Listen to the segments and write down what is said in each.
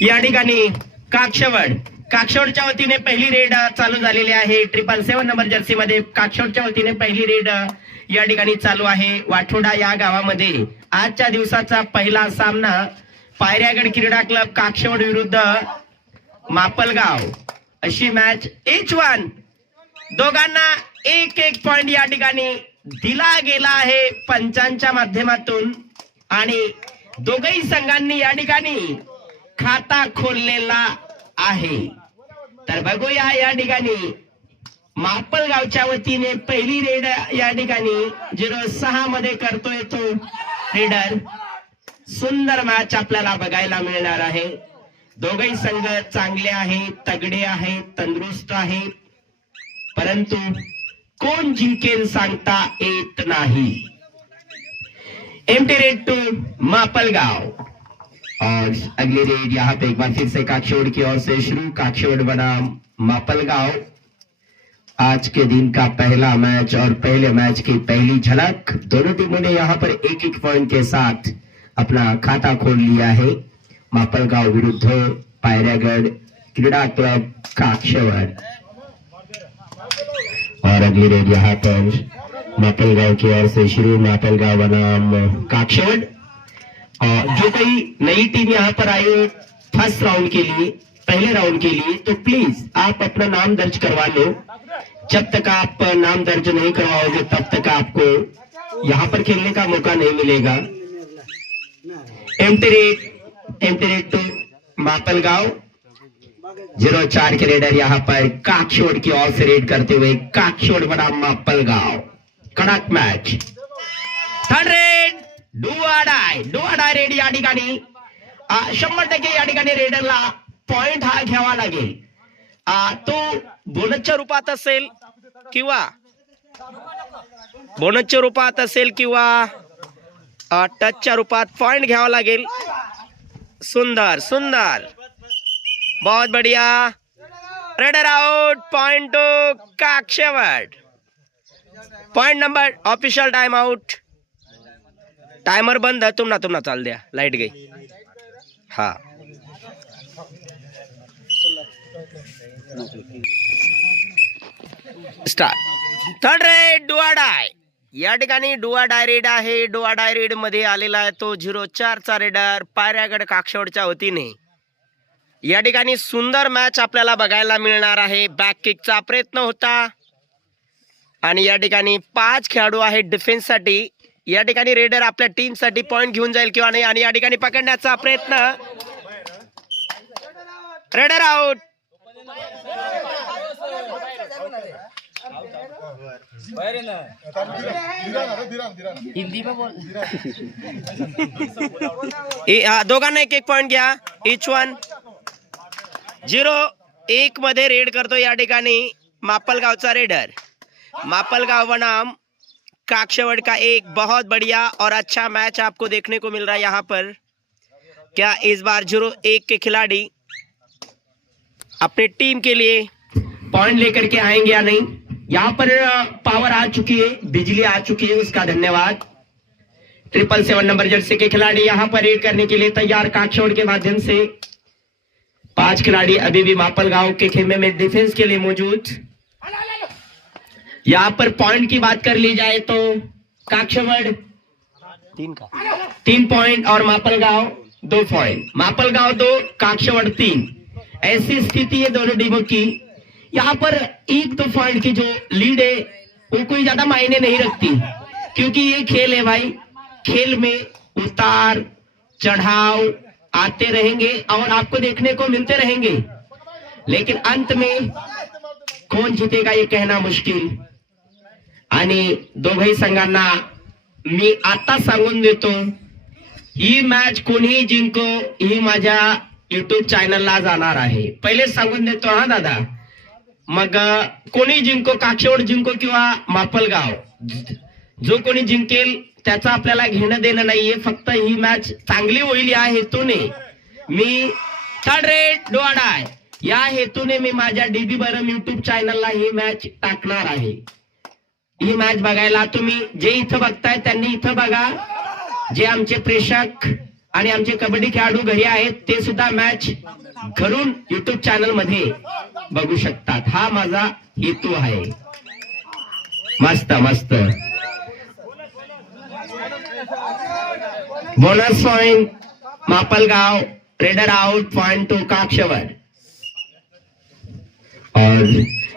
या ठिकाणी काक्षवडच्या वतीने पहिली रेड चालू झालेली आहे. 777 नंबर जर्सी मध्ये काक्षवडच्या वतीने पहिली रेड या ठिकाणी चालू आहे. वाठोडा या गावामध्ये आजच्या दिवसाचा पहिला सामना पायऱ्यागड क्रीडा क्लब काक्षवड विरुद्ध मापलगाव अशी मॅच H1. दोघांना एक एक पॉइंट या ठिकाणी दिला गेला आहे पंचांच्या माध्यमातून आणि दोघही संघांनी या ठिकाणी खाता खोललेला आहे. तर बघूया या ठिकाणी मापलगावच्या वतीने पहिली रेड या ठिकाणी 06 मध्ये करतोय तो रेडर. सुंदर मॅच आपल्याला बघायला मिळणार आहे. दोघही संघ चांगले आहेत, तगडे आहेत, तंदुरुस्त आहेत, परंतु कोण जिंकेल सांगता येत नाही. एम्प्टी रेड टू मापलगाव और अगली रेड यहाँ पे एक बार फिर से काक्षवड की ओर से शुरू. काक्षवड बनाम मापलगाव. आज के दिन का पहला मैच और पहले मैच की पहली झलक. दोनों टीमों ने यहाँ पर एक एक पॉइंट के साथ अपना खाता खोल लिया है. मापलगाव विरुद्ध पायऱ्यागढ़ क्रीडा क्लब काक्षवड. और अगली रेड यहाँ पर मापलगाव की ओर से शुरू. मापलगाव बनाम काक्षवड. जो कोई नई टीम यहाँ पर आई है फर्स्ट राउंड के लिए, पहले राउंड के लिए, तो प्लीज आप अपना नाम दर्ज करवा लो. जब तक आप नाम दर्ज नहीं करवाओगे तब तक आपको यहाँ पर खेलने का मौका नहीं मिलेगा. Empty raid to Mapalgaon. 04 के रेडर यहाँ पर काक्षवड की ओर से रेड करते हुए. काक्षवड बनाम मापलगाव. कड़क match. Third raid do or die red या ठिकाणी 100% या ठिकाणी रेडरला पॉइंट हा घ्यावा लागेल. तो बोनसच्या रूपात असेल किंवा टचच्या रूपात पॉइंट घ्यावा लागेल. सुंदर सुंदर, बहुत बढ़िया. Raider out. Point to Kakshwad. Point number official time out. Timer बंद है. तुम ना चाल दिया, लाइट गई. हाँ start. Third raid do or die या ठिकाणी डू ऑर डाय रेड आहे. डू ऑर डाय रेड मध्ये आलेला आहे तो 04 चा रेडर पायऱ्यागड काक्षवडच्या वतीने. या ठिकाणी सुंदर मॅच आपल्याला बघायला मिळणार आहे. बॅक किकचा प्रयत्न होता आणि या ठिकाणी 5 खेळाडू आहेत डिफेन्स साठी. या ठिकाणी रेडर आपल्या टीम साठी पॉइंट घेऊन जाईल किंवा नाही आणि या ठिकाणी पकडण्याचा प्रयत्न. Raider out. दोघांना एक एक पॉइंट घ्या. H1. 0-1 मध्ये रेड करतो या ठिकाणी मापलगावचा रेडर. मापलगाव बनाम काक्षवड का एक बहुत बढ़िया और अच्छा मैच आपको देखने को मिल रहा है यहाँ पर. क्या इस बार 0-1 के खिलाड़ी अपने टीम के लिए पॉइंट लेकर के आएंगे या नहीं. यहाँ पर पावर आ चुकी है, बिजली आ चुकी है, उसका धन्यवाद. 777 नंबर जर्सी के खिलाड़ी यहाँ पर रेड करने के लिए तैयार. काक्षवड के माध्यम से 5 खिलाड़ी अभी भी मापलगांव के खेमे में डिफेंस के लिए मौजूद. यहाँ पर पॉइंट की बात कर ली जाए तो काक्षवड 3 पॉइंट और मापलगांव 2 पॉइंट. मापलगांव 2, काक्षवड 3. ऐसी स्थिति है दोनों टीमों की. यहाँ पर 1-2 पॉइंट की जो लीड है वो कोई ज्यादा मायने नहीं रखती, क्योंकि ये खेल है भाई. खेल में उतार चढ़ाव आते रहेंगे और आपको देखने को मिलते रहेंगे, लेकिन अंत में कौन जीतेगा ये कहना मुश्किल. आणि दोघही संघांना मी आता सांगून देतो, ही मॅच कोणीही जिंको ही माझ्या YouTube चॅनलला जाणार आहे. पहिले सांगून देतो हा दादा. मग कोणी जिंको, काक्षवड जिंको किंवा मापलगाव, जो कोणी जिंकेल त्याचा आपल्याला घेणं देणं नाहीये. फक्त ही मॅच चांगली होईल या हेतूने मी third raid do or die या हेतूने मी माझ्या DB बरम YouTube चॅनलला ही मॅच टाकणार आहे. ही मॅच बघायला तुम्ही जे इथं बघताय त्यांनी इथं बघा, जे आमचे प्रेक्षक आणि आमचे कबड्डी खेळाडू घरी आहेत, ते सुद्धा मॅच घरून युट्यूब चॅनल मध्ये बघू शकतात. हा माझा हेतू आहे. मस्त मस्त. Bonus point Mapalgaon, raider out, point to Kakshwad. और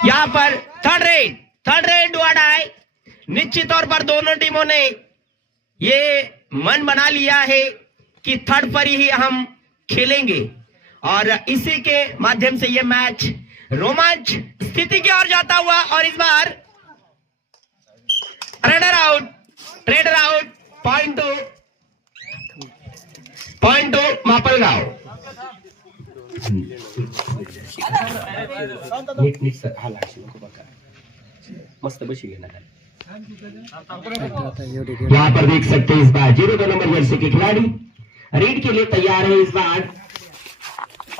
यहाँ पर थर्ड रेड वाड़ा है. निश्चित तौर पर दोनों टीमों ने ये मन बना लिया है कि थर्ड पर ही हम खेलेंगे और इसी के माध्यम से ये मैच रोमांच स्थिति की ओर जाता हुआ. और इस बार रेडर आउट, पॉइंट टू मापलगांव. मस्त बशी घेणार. यहाँ पर देख सकते हैं इस बार 02 नंबर जर्सी के खिलाड़ी रेड के लिए तैयार है इस बार.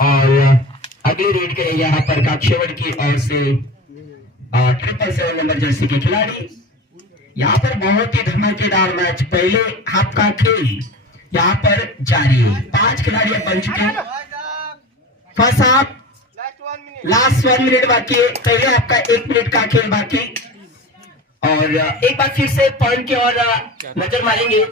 और अगली रेड करें यहाँ पर काक्षवड़ की ओर से 777 नंबर जर्सी के खिलाड़ी. यहाँ पर बहुत ही धमाकेदार मैच, पहले हाफ का खेल यहाँ पर जारी है. 5 खिलाड़ी बन चुके हैं. फर्स्ट हाफ लास्ट 1 मिनट बाकी है. पहले आपका 1 मिनट का खेल बाकी. और एक बार फिर से पॉइंट की ओर नजर मारेंगे.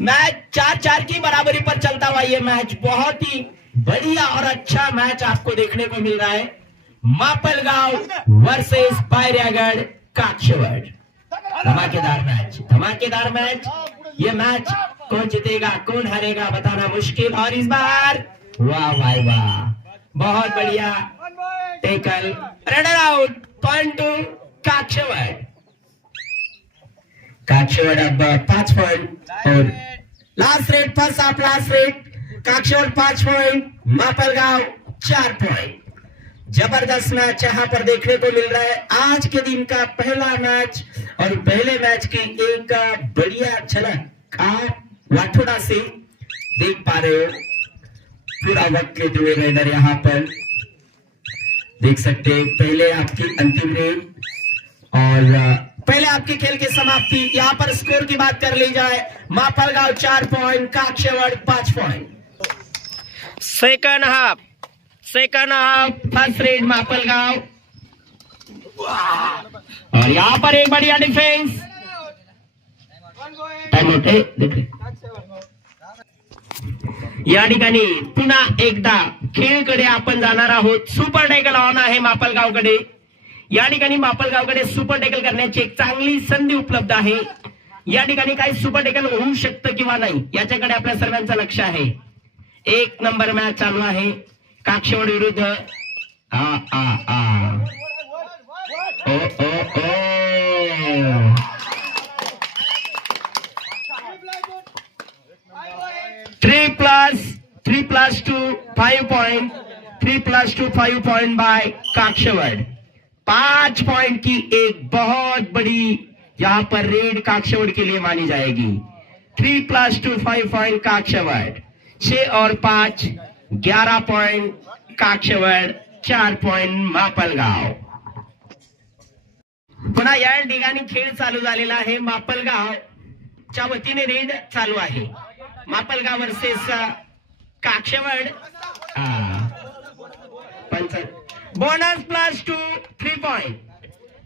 मैच 4-4 की बराबरी पर चलता हुआ ये मैच बहुत ही बढ़िया और अच्छा मैच आपको देखने को मिल रहा है. मापलगांव वर्सेस पायरियागढ़ काक्षवड़. धमाकेदार मैच. ये मैच कौन जीतेगा कौन हारेगा बताना मुश्किल. और इस बार वाह भाई वाह, बहुत बढ़िया tackle. Runner out, point to Kakshwad. Kakshwad अब 5 पॉइंट. और last raid, first half last raid, Kakshwad 5 point, Mapalgaon 4 point. जबरदस्त मैच यहाँ पर देखने को मिल रहा है. आज के दिन का पहला मैच और पहले मैच की एक बढ़िया झलक आप वाठोड़ा से देख पा रहे हो. पूरा वक्त लेते हुए रेडर यहाँ पर देख सकते हैं. पहले आपकी अंतिम रेड और पहले आपके खेल की समाप्ति. यहाँ पर स्कोर की बात कर ली जाए, Mapalgaon 4 point, Kakshwad 5 point. Second half first raid Mapalgaon. और यहाँ पर एक बढ़िया डिफेन्स. टाइम आउट आहे. या ठिकाणी पुन्हा एकदा खेळकडे आपण जाणार आहोत. सुपर टॅकल ऑन आहे मापलगावकडे. या ठिकाणी मापलगावकडे सुपर टॅकल करण्याची एक चांगली संधी उपलब्ध आहे. या ठिकाणी काही सुपर टॅकल होऊ शकतं किंवा नाही याच्याकडे आपल्या सर्वांचं लक्ष आहे. 1 नंबर मॅच चालू आहे काक्षवड़ विरुद्ध. ओ ओ ओ 3+2 5 point. 3+2 5 point by Kakshwad. 5 point की एक बहुत बड़ी यहाँ पर रेड काक्षवड़ के लिए मानी जाएगी. 3+2 5 पॉइंट काक्षवड़. 6 और 5 11 पॉइंट काक्षवड़. 4 पॉइंट मापलगांव. पुन्हा या ठिकाणी खेळ चालू झालेला आहे. मापलगावच्या वतीने रेड चालू आहे. Mapalgaon versus Kakshwad. Bonus +2 3 point.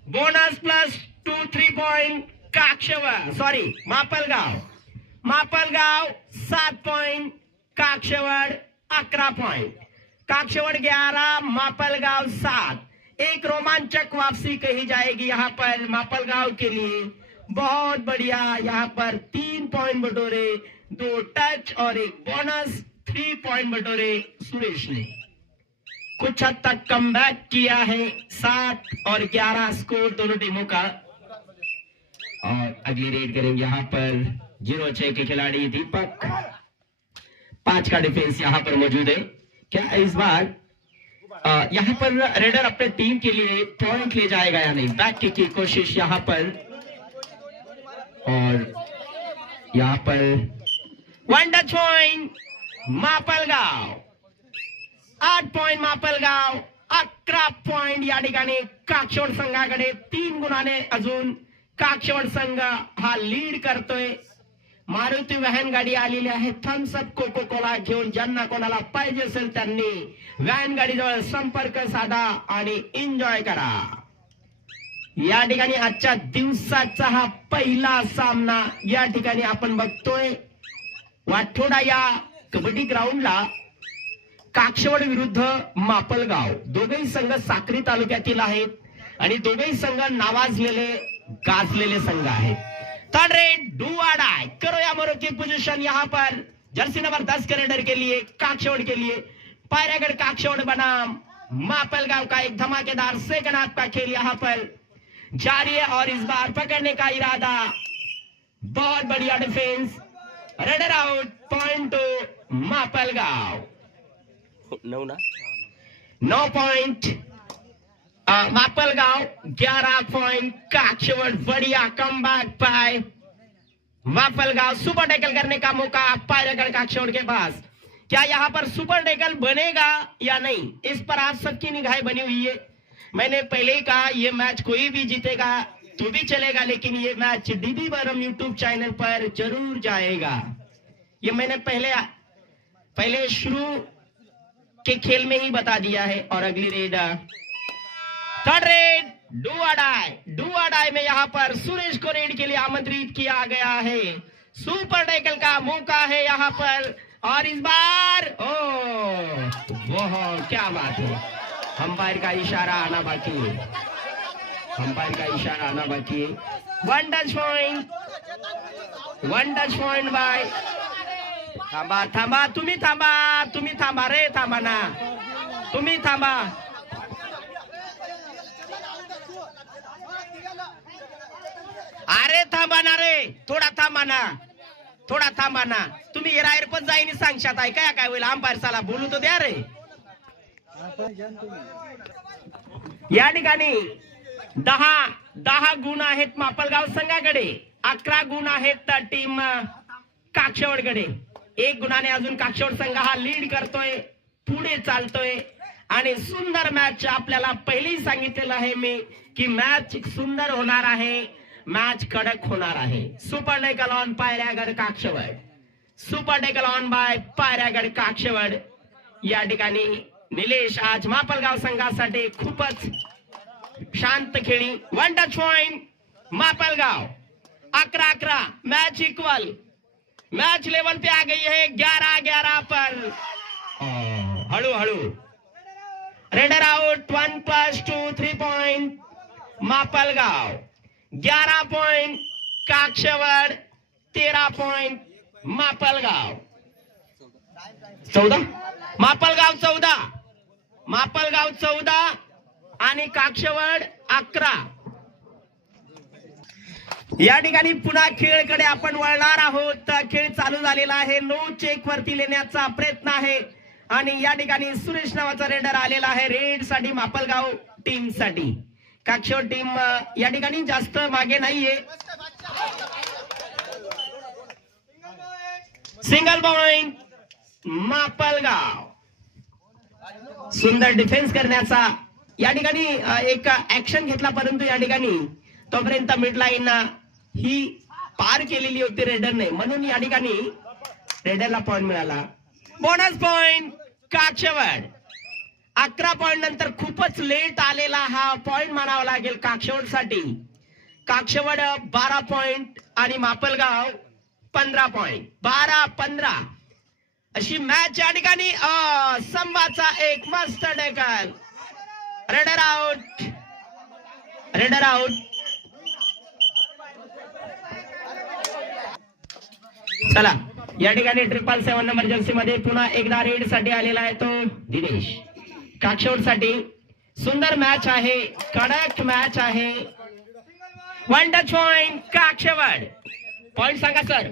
Bonus +2 3 point Kakshwad, sorry Mapalgaon. 7 point, Kakshwad 11 point. Kakshwad 11, Mapalgaon 7. एक रोमांचक वापसी कही जाएगी यहाँ पर मापलगाव के लिए. बहुत बढ़िया. यहाँ पर 3 पॉइंट बटोरे, 2 टच और एक बोनस. 3 पॉइंट बटोरे सुरेश ने. कुछ हद तक कमबैक किया है. 7 और 11 स्कोर दोनों टीमों का. और अगली रेड करेंगे यहाँ पर 06 के खिलाड़ी दीपक. 5 का डिफेंस यहाँ पर मौजूद है. क्या इस बार यहाँ पर रेडर अपने टीम के लिए पॉइंट ले जाएगा या नहीं? बैक किक की कोशिश यहाँ पर. और यहाँ पर 1 touch point मापलगाव. 8 point Mapalgaon. 11 point या ठिकाणी काक्षवड़ संघाकडे. 3 गुणाने अजून काक्षवड़ संघ हा लीड करतोय. मारुती व्हॅन गाडी आलेली आहे. थम्सअप कोको कोला घेऊन ज्यांना कोणाला पाहिजे असेल त्यांनी व्हॅन गाडीजवळ संपर्क साधा आणि एन्जॉय करा. या ठिकाणी आजच्या दिवसाचा हा पहिला सामना या ठिकाणी आपण बघतोय. वाठोडा या कबड्डी ग्राउंडला काक्षवड विरुद्ध मापलगाव दोघेही संघ साक्री तालुक्यातील आहेत आणि दोघेही संघ नावाजलेले गाजलेले संघ आहेत. थर्ड रेड डू और डाई करो या मरो की पोजीशन यहाँ पर जर्सी नंबर 10 के रेडर के लिए काक्षवड़ के लिए पायरागढ़ काक्षवड़ बनाम मापलगांव का एक धमाकेदार सेकंड हाफ का खेल यहाँ पर जारी है और इस बार पकड़ने का इरादा. बहुत बढ़िया defence. Raider out. Point to Mapalgaon. 9 point Mapalgaon. 11 point Kakshwad. बढ़िया comeback by Mapalgaon. Super tackle करने का मौका पायरागढ़ काक्षवड़ के पास. क्या यहाँ पर सुपर टैकल बनेगा या नहीं, इस पर आप सबकी निगाहें बनी हुई है. मैंने पहले ही कहा ये मैच कोई भी जीतेगा तो भी चलेगा, लेकिन ये मैच डीडी बरम यूट्यूब चैनल पर जरूर जाएगा. ये मैंने पहले शुरू के खेल में ही बता दिया है. और अगली रेड थर्ड रेड डू और डाई. डू और डाई में यहाँ पर सुरेश को रेड के लिए आमंत्रित किया गया है. सुपर टैकल का मौका है यहाँ पर और इस बार वो क्या बात है. अंपायर का इशारा आना बाकी है. अंपायर का इशारा आना बाकी है. One touch point bye. थांबा थांबा तुम्ही थांबा रे. थांबा ना तुम्ही थांबा. अरे थांबा ना रे. थोडा थांबा ना तुम्ही एरायर पण जाईनी सांगशात आहे काय होईल. अंपायर साला बोलू तो द्या रे. या ठिकाणी 10 गुण आहेत मापलगाव संघाकडे. 11 गुण आहेत टीम काक्षवडकडे. 1 गुणाने अजून काक्षवड संघ हा लीड करतोय, पुढे चालतोय आणि सुंदर मॅच. आपल्याला पहिलेही सांगितलेलं आहे मी की मॅच सुंदर होणार आहे, मॅच कडक होणार आहे. Super tackle on Payragadh Kakshwad. Super tackle on by Payragadh Kakshwad. या ठिकाणी निलेश आज मापलगाव संघासाठी खूपच शांत खेळी. One touch point Mapalgaon. 11-11 match equal. Match level पे आ गई है 11-11 पर. हळू raider out. 1+2 3 point Mapalgaon. 11 point Kakshwad. 13 point Mapalgaon. 14 Mapalgaon 14 आणि काक्षवड 11. या ठिकाणी पुन्हा खेळकडे आपण वळणार आहोत. खेळ चालू झालेला आहे. नो चेक वरती लेण्याचा प्रयत्न आहे आणि या ठिकाणी सुरेश नावाचा रेडर आलेला आहे रेड साठी मापलगाव टीम साठी. काक्षवड टीम या ठिकाणी जास्त मागे नाहीये. Single point Mapalgaon. सुंदर डिफेन्स करण्याचा या ठिकाणी एक ऍक्शन घेतला, परंतु या ठिकाणी तोपर्यंत मिड लाईन ही पार केलेली होती रेडरने, म्हणून या ठिकाणी रेडरला पॉइंट मिळाला. Bonus point Kakshwad. 11 पॉइंट नंतर खूपच लेट आलेला हा पॉइंट मानावा लागेल काक्षवड साठी. काक्षवड 12 पॉइंट आणि मापलगाव 15 पॉइंट. 12-15 अशी मॅच या ठिकाणी. संभाचा एक मस्त टॅकल. Raider out. चला या ठिकाणी 777 नंबर जर्सी मध्ये पुन्हा एकदा रेड साठी आलेला आहे तो दिनेश. काक्षवड साठी सुंदर मॅच आहे, कडक मॅच आहे. One touch point Kakshwad. Point सांगा sir.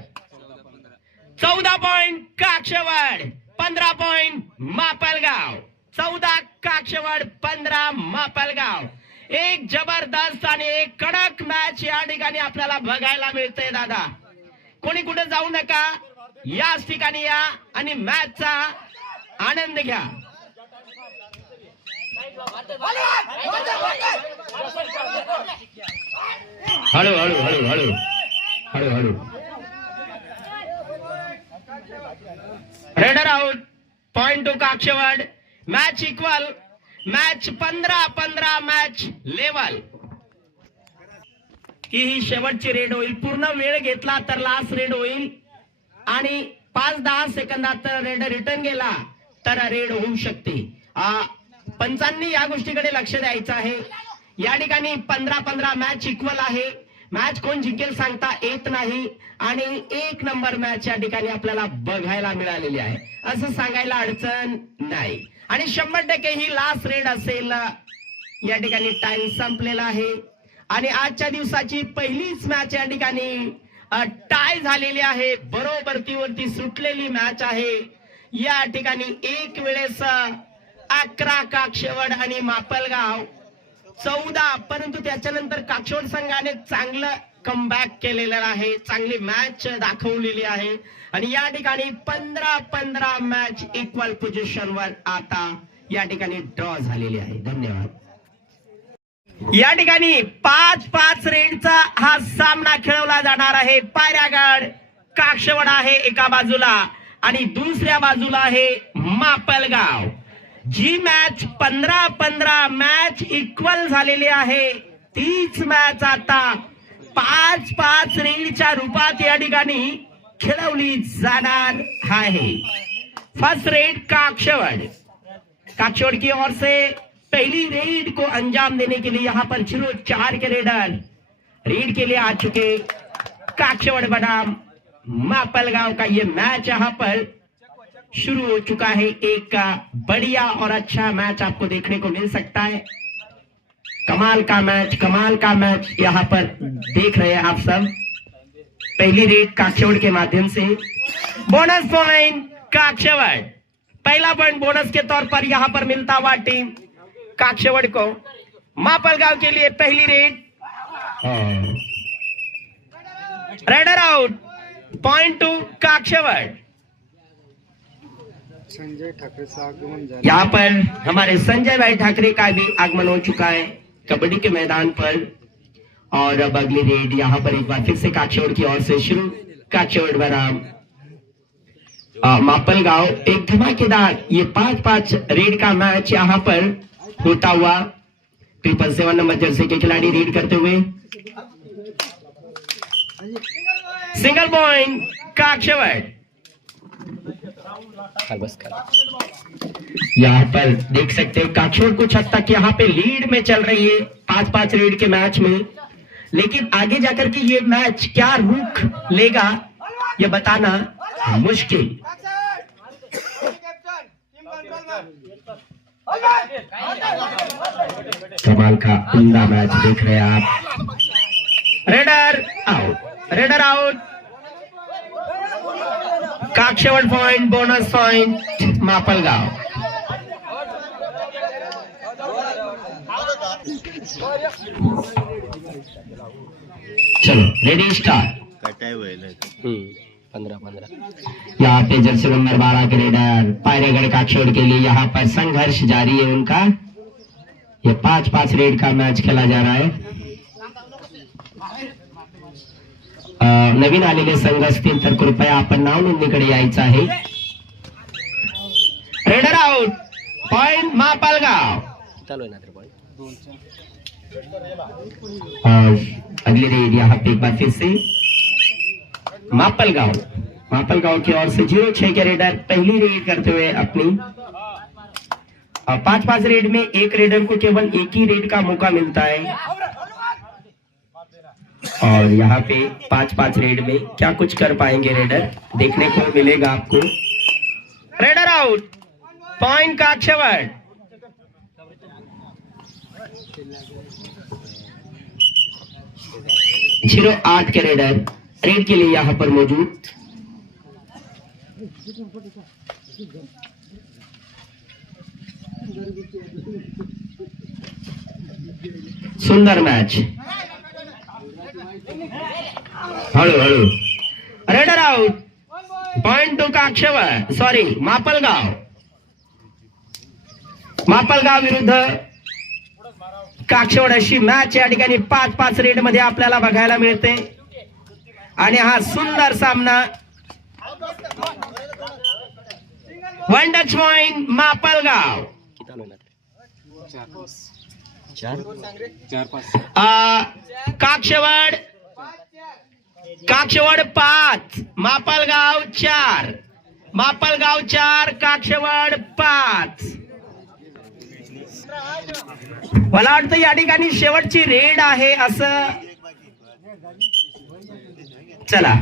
14 point Kakshwad. 15 point Mapalgaon. 14 Kakshwad 15 Mapalgaon. एक जबरदस्त आणि एक कडक मॅच या ठिकाणी आपल्याला बघायला मिळते. दादा कोणी कुठे जाऊ नका, याच ठिकाणी या आणि मॅचचा आनंद घ्या. हळू. Raider out. Point to Kakshwad. Match equal. Match 15-15. Match level. ही शेवटची रेड होईल. पूर्ण वेळ घेतला तर लास्ट रेड होईल आणि 5-10 सेकंदात रेड रिटर्न गेला तर रेड होऊ शकते. पंचांनी या गोष्टीकडे लक्ष द्यायचं आहे. या ठिकाणी 15-15 मॅच इक्वल आहे. मॅच कोण जिंकेल सांगता येत नाही आणि 1 नंबर मॅच या ठिकाणी आपल्याला बघायला मिळालेली आहे असं सांगायला अडचण नाही. आणि 100% ही लास्ट रेड असेल. या ठिकाणी टाइम संपलेला आहे आणि आजच्या दिवसाची पहिलीच मॅच या ठिकाणी टाय झालेली आहे. बरोबरतीवरती सुटलेली मॅच आहे. या ठिकाणी एक वेळेस 11 काक्षेवाड आणि मापलगाव 14. परंतु त्याच्यानंतर काक्षेवाड संघाने चांगलं कमबॅक केलेलं आहे. चांगली मॅच दाखवलेली आहे आणि या ठिकाणी 15-15 मॅच इक्वल पोझिशनवर आता या ठिकाणी ड्रॉ झालेली आहे. धन्यवाद. या ठिकाणी 5-5 रेडचा हा सामना खेळवला जाणार आहे. पायऱ्यागड काक्षेवाड आहे एका बाजूला आणि दुसऱ्या बाजूला आहे मापलगाव. जी मॅच 15-15 मॅच इक्वल झालेली आहे तीच मॅच आता 5-5 रेडच्या रूपात या ठिकाणी खेळवली जाणार है। फर्स्ट रेड काक्षेवाड़, काक्षेवाड़ की ओर से पहली रेड को अंजाम देने के लिए यहाँ पर 0-4 के रेडर रेड के लिए आ चुके। काक्षेवाड़ बनाम मापलगांव का ये मैच यहाँ पर शुरू हो चुका है। एक बढ़िया और अच्छा मैच आपको देखने को मिल सकता है। कमाल का मैच यहाँ पर देख रहे हैं आप सब। पहली रेड काक्षेवाड़ के माध्यम से बोनस पॉइंट काक्षेवाड़, पहला पॉइंट बोनस के तौर पर यहाँ पर मिलता हुआ टीम काक्षेवाड़ को। मापलगांव के लिए पहली raid, raider out, point to Kakshwad. Sanjay Thackeray का आगमन, यहाँ पर हमारे संजय भाई ठाकरे का भी आगमन हो चुका है कबड्डी के मैदान पर। और अब अगली रेड यहाँ पर एक बार फिर से काक्षेवाड़ की ओर से शुरू। काक्षेवाड़ बनाम मापलगांव, एक धमाकेदार ये 5-5 रेड का मैच यहाँ पर होता हुआ। 777 नंबर जर्सी के खिलाड़ी रेड करते हुए, सिंगल पॉइंट काक्षेवाड़। यहाँ पर देख सकते हैं काक्षेवाड़ कुछ हद तक यहाँ पे लीड में चल रही है 5-5 रेड के मैच में, लेकिन आगे जाकर के ये मैच क्या रुख लेगा ये बताना मुश्किल। कमाल का उम्दा मैच देख रहे हैं आप। Raider out, raider out, Kakshwad point, bonus point Mapalgaon. चलो रेडी स्टार्ट। 15-15 यहाँ पे जर्सी नंबर 12 के रेडर पायरेगढ़ काक्षेवाड़ के लिए यहाँ पर संघर्ष जारी है उनका। ये 5-5 रेड का मैच खेला जा रहा है। नवीन आलेले संघ असतील तर कृपया आपण नाव नोंदणीकडे यायचं आहे। Raider out, point Mapalgaon. चालू है ना तेरे पॉइंट। और अगली रेड यहाँ पे एक बार फिर से मापलगांव, मापलगांव की ओर से 0-6 के रेडर पहली रेड करते हुए अपनी। 5-5 रेड में एक रेडर को केवल एक ही रेड का मौका मिलता है। और यहाँ पे 5-5 रेड में क्या कुछ कर पाएंगे रेडर, देखने को मिलेगा आपको। Raider out, point Kakshwad. 0-8 के रेडर रेड के लिए यहाँ पर मौजूद। सुंदर मैच, हळू हळू। Raider out, point to Kakshwad, sorry Mapalgaon. Mapalgaon विरुद्ध काक्षेवाड़ अशी मॅच या ठिकाणी 5-5 रेड मध्ये आपल्याला बघायला मिळते आणि हा सुंदर सामना वन टच पॉइंट मापलगाव. किती आलोय ना चार पाच काक्षवड 5 मापलगाव 4. मापलगाव 4 काक्षवड 5. मला वाटतं या ठिकाणी शेवटची रेड आहे असं. चला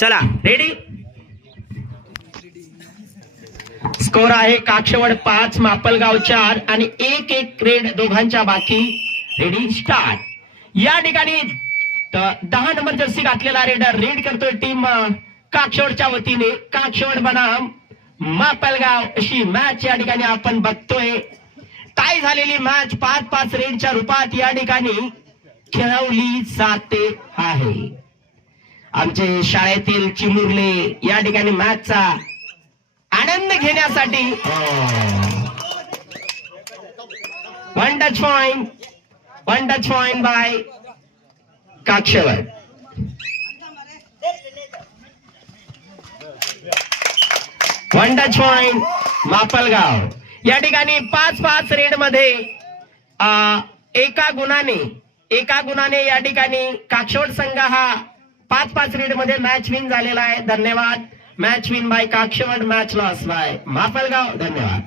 चला रेडी. स्कोर आहे काक्षवड 5 मापलगाव 4 आणि 1-1 रेड दोघांच्या बाकी. Ready start. या ठिकाणी 10 नंबर जर्सी घातलेला रेडर रेड करतोय टीम काक्षवडच्या वतीने. काक्षवड बनाम मापलगाव अशी मॅच या ठिकाणी आपण बघतोय. टाय झालेली मॅच 5-5 रेडच्या रूपात या ठिकाणी खेळवली जाते आहे. आमचे शाळेतील चिमुरले या ठिकाणी मॅचचा आनंद घेण्यासाठी one touch point by Kakshwad. One touch point Mapalgaon. या ठिकाणी 5-5 रेड मध्ये एका गुणाने या ठिकाणी काक्षवड संघ हा 5-5 रेड मध्ये मॅच विन झालेला आहे. धन्यवाद. Match win by Kakshwad, match loss by Mapalgaon. धन्यवाद.